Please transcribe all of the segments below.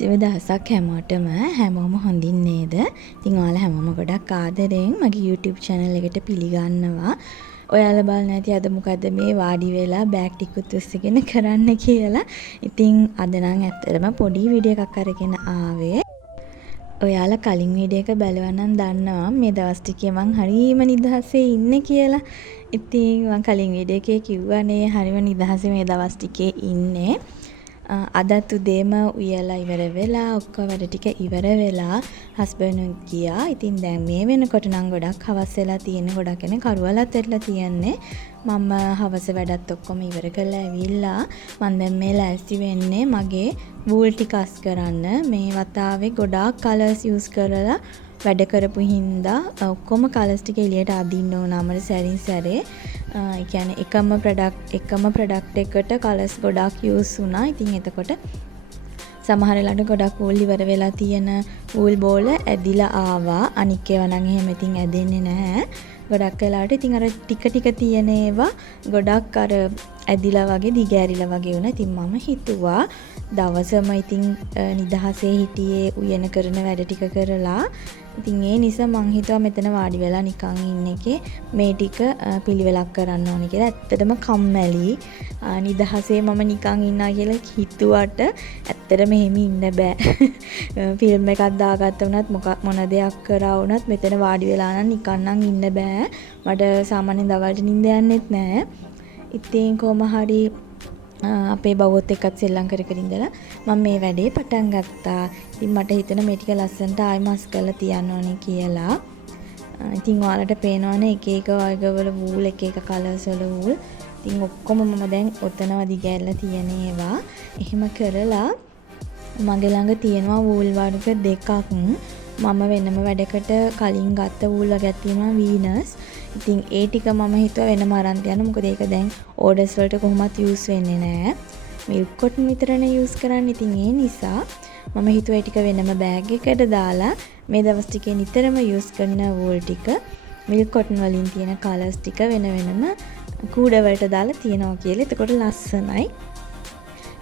සුබ දවසක් හැමෝටම. හැමෝම හොඳින් නේද? ඉතින් ඔයාලා හැමෝම ගොඩක් ආදරෙන් මගේ YouTube channel එකට පිළිගන්නවා. ඔයාලා බලන්න ඇති අද මොකද්ද මේ වාඩි වෙලා බෑග් ටිකුත් උස්සගෙන කරන්න කියලා. ඉතින් අද නම් ඇත්තටම පොඩි වීඩියෝ එකක් අරගෙන ආවේ. ඔයාලා කලින් වීඩියෝ එක බැලුවා නම් දන්නවා මේ දවස් ටිකේ මං හරිම නිදහසේ ඉන්නේ කියලා. ඉතින් මං කලින් වීඩියෝ එකේ කිව්වනේ හරිම නිදහසේ මේ දවස් ටිකේ ඉන්නේ. අදත් උදේම උයලා ඉවර වෙලා ඔක්කොම වැඩ ටික ඉවර වෙලා හස්බන්ඩ් ගියා. ඉතින් දැන් මේ වෙනකොට නම් ගොඩක් හවස් වෙලා තියෙන ගොඩක් කෙනෙක් කරුවලත් වෙట్లా තියෙන්නේ. මම හවස වැඩත් ඔක්කොම ඉවර කරලා ඇවිල්ලා මම දැන් මේ ලෑස්ති වෙන්නේ මගේ වූල් ටික අස් කරන්න. මේ වතාවේ ගොඩාක් කලර්ස් යූස් කරලා වැඩ කරපු හින්දා ඔක්කොම කලර්ස් ටික එළියට අදින්න ඕන අපේ සැරින් සැරේ. ඒ කියන්නේ එකම ප්‍රොඩක්ට් එකට කලර්ස් ගොඩාක් යූස් වුණා. ඉතින් එතකොට සමහර වෙලාවට ගොඩක් වූල් ඉවර වෙලා තියෙන වූල් බෝල ඇදිලා ආවා. අනික් ඒවා නම් එහෙම ඉතින් ඇදෙන්නේ නැහැ. ගොඩක් වෙලාවට ඉතින් අර ටික තියෙන ඒවා ගොඩක් අර ඇදිලා වගේ දිගෑරිලා වගේ වුණා. ඉතින් මම හිතුවා දවසම ඉතින් නිදහසේ හිටියේ උයන කරන වැඩ ටික කරලා. ඉතින් ඒ නිසා මං හිතුවා මෙතන වාඩි වෙලා නිකන් ඉන්න එකේ මේ ටික පිළිවෙලක් කරන්න ඕනේ කියලා. ඇත්තටම කම්මැලි නිදහසේ මම නිකන් ඉන්නා කියලා හිතුවට ඇත්තටම එහෙම ඉන්න බෑ. ෆිල්ම් එකක් දාගත්ත වුණත් මොන දෙයක් කරා වුණත් මෙතන වාඩි වෙලා නම් නිකන් නම් ඉන්න බෑ. මට සාමාන්‍යයෙන් දවල්ට නිින්ද යන්නෙත් නෑ. ඉතින් කොහොම හරි අපේ බවොත් එක්කත් සෙල්ලම් කර ඉඳලා මම මේ වැඩේ පටන් ගත්තා. ඉතින් මට හිතෙන මේ ටික ලස්සනට ආයි මස් කරලා තියන්න ඕනේ කියලා. ඉතින් ඔයාලට පේනවනේ එක එක වර්ගවල වූල් එක එක කලර්ස් වල වූල්. ඉතින් ඔක්කොම මම දැන් ඔතනව දිගෑරලා තියෙන ඒවා. එහෙම කරලා මගේ ළඟ තියෙනවා වූල් වර්ග දෙකක්. මම වෙනම වැඩකට කලින් ගත්ත වූල් වර්ගයක් තියෙනවා වීනස්. ඉතින් ඒ ටික මම හිතුවා වෙනම අරන් තියන්න. මොකද ඒක දැන් ඕඩර්ස් වලට කොහොමත් යූස් වෙන්නේ නැහැ. මිල්ක් කොටන් විතරනේ යූස් කරන්නේ. ඉතින් ඒ නිසා මම හිතුවා ඒ ටික වෙනම බෑග් එකකට දාලා මේ දවස් ටිකේ නිතරම යූස් කරන වූල් ටික මිල්ක් කොටන් වලින් තියෙන කලර්ස් ටික වෙනම කූඩ වලට දාලා තියනවා කියලා. එතකොට ලස්සනයි.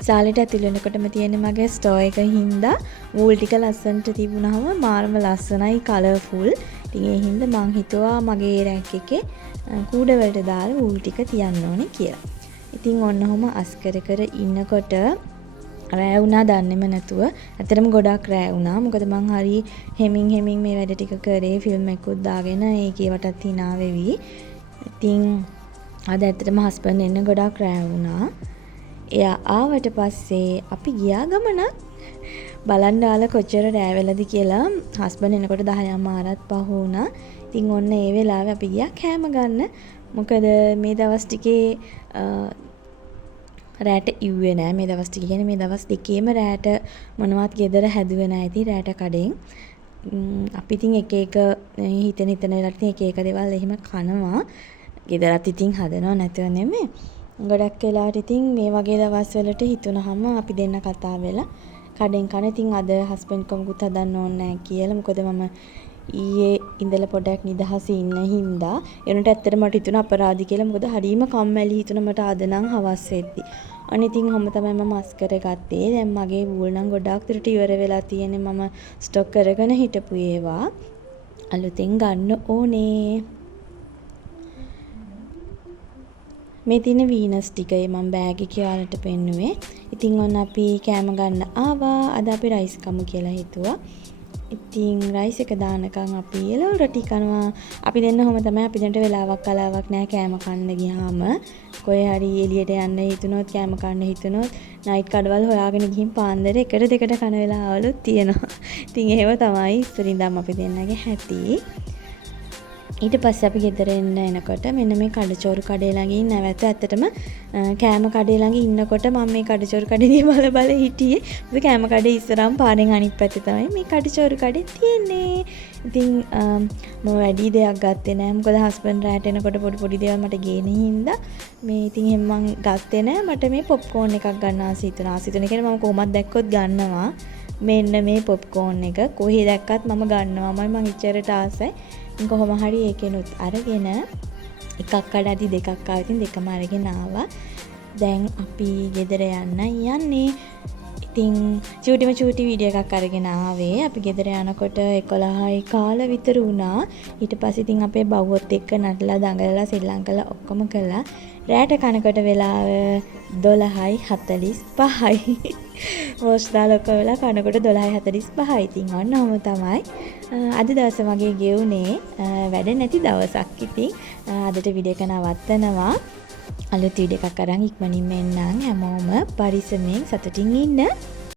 සාලෙට ඇතුල් වෙනකොටම තියෙන මගේ ස්ටෝ එක හින්දා වූල් ටික ලස්සනට තිබුණාම මාරම ලස්සනයි කලර්ෆුල්. ඉතින් ඒ හින්දා මං හිතුවා මගේ රැක් එකේ කූඩ වලට දාලා වූල් ටික තියන්න ඕනේ කියලා. ඉතින් ඔන්නෝම අස් කර ඉන්නකොට රෑ වුණා දන්නේම නැතුව. ඇත්තටම ගොඩක් රෑ වුණා. මොකද මං හරි හෙමින් මේ වැඩ ටික කරේ ෆිල්ම් එකකුත් දාගෙන ඒකේ වටත් hina වෙවි. ඉතින් අද ඇත්තටම හස්බන්ඩ් එන්න ගොඩක් රෑ වුණා. එයා ආවට පස්සේ අපි ගියා ගමනක්. බලන්න ආලා කොච්චර රෑ වෙලද කියලා හස්බන්ඩ් එනකොට 10:00 පහ වුණා. ඉතින් ඔන්න ඒ වෙලාවේ අපි ගියා කෑම ගන්න. මොකද මේ දවස් ටිකේ රෑට ඉව්වේ නෑ. මේ දවස් ටික කියන්නේ මේ දවස් දෙකේම රෑට මොනවත් ගෙදර හැදුවේ නෑ. ඉතින් රෑට කඩෙන් අපි ඉතින් එක හිතෙන වෙලාවට එක දේවල් එහෙම කනවා. ගෙදරත් ඉතින් හදනව නැතුව නෙමෙයි. ගොඩක් වෙලාවට ඉතින් මේ වගේ දවස් වලට හිතුනහම අපි දෙන්න කතා වෙලා කඩෙන් කන. ඉතින් අද හස්බන්ඩ් කොමුකුත් හදන්න ඕනේ නැහැ කියලා. මොකද මම ඊයේ ඉඳලා පොඩක් නිදහසේ ඉන්න හින්දා එනට ඇත්තට මට හිතුණා අපරාධි කියලා. මොකද හරීම කම්මැලි හිතුණා මට අද නම් හවස් වෙද්දි. අනේ ඉතින් හැම තමයි මම මස් කරගත්තේ. දැන් මගේ වූල් නම් ගොඩාක් දුරට ඉවර වෙලා තියෙන්නේ. මම ස්ටොක් කරගෙන හිටපු ඒවා අලුතෙන් ගන්න ඕනේ. මේ තියෙන වීනස් ටිකේ මම බෑග් එකේ ඔයාලට පෙන්නුවේ. ඉතින් ඔන්න අපි කෑම ගන්න ආවා. අද අපි රයිස් කමු කියලා හිතුවා. ඉතින් රයිස් එක දානකම් අපි එළවලු රොටි කනවා. අපි දෙන්න හැම තමයි අපි දෙන්නට වෙලාවක් කලාවක් නැහැ කෑම කන්න ගියාම. කොහේ හරි එළියට යන්න හිතුනොත් කෑම කන්න හිතුනොත් නයිට් කඩවල් හොයාගෙන ගිහින් පාන්දර එකට දෙකට කන වෙලාවලුත් තියෙනවා. ඉතින් එහෙම තමයි ඉස්සරින්දම අපි දෙන්නගේ හැටි. ඊට පස්සේ අපි ගෙදර එනකොට මෙන්න මේ කඩචෝරු කඩේ ළඟින් නැවත ඇත්තටම කෑම කඩේ ළඟ ඉන්නකොට මම මේ කඩචෝරු කඩේ බල හිටියේ. ඒ කෑම කඩේ ඉස්සරහම පාරෙන් අනිත් පැත්තේ තමයි මේ කඩචෝරු කඩේ තියෙන්නේ. ඉතින් මම වැඩි දෙයක් ගත්තේ නැහැ. මොකද හස්බන්ඩ් රැට එනකොට පොඩි දේවල් මට ගේන හින්දා මේ ඉතින් එහෙම මම ගත්තේ නැහැ. මට මේ පොප්කෝන් එකක් ගන්න ආස හිතුණා. ආස හිතුණ කියන්නේ මම කොහොමද දැක්කොත් ගන්නවා. මෙන්න මේ පොප්කෝන් එක කොහේ දැක්කත් මම ගන්නවාමයි. මම ඉච්චරට ආසයි. කොහොම හරි ඒකෙනුත් අරගෙන එකක් කඩාදී දෙකක් ආවා. ඉතින් දෙකම අරගෙන ආවා. දැන් අපි ගෙදර යන්න යන්නේ. ඉතින් චූටි වීඩියෝ එකක් අරගෙන ආවේ. අපි ගෙදර යනකොට 11යි කාල විතර වුණා. ඊට පස්සේ ඉතින් අපේ බව්වොත් එක්ක නටලා දඟලලා ශ්‍රී ලංකලා ඔක්කොම කළා. රැට කනකොට වෙලාව 12:45යි. මොස්දාල ඔක්කොම වෙලා කනකොට 12:45යි. ඉතින් ඔන්න ඔහම තමයි අද දවස මගේ ගෙවුනේ. වැඩ නැති දවසක්. ඉතින් අදට වීඩියෝ එක නවත්තනවා. අලුත් වීඩියෝ එකක් අරන් ඉක්මනින්ම එන්නම්. හැමෝම පරිස්සමෙන් සතුටින් ඉන්න.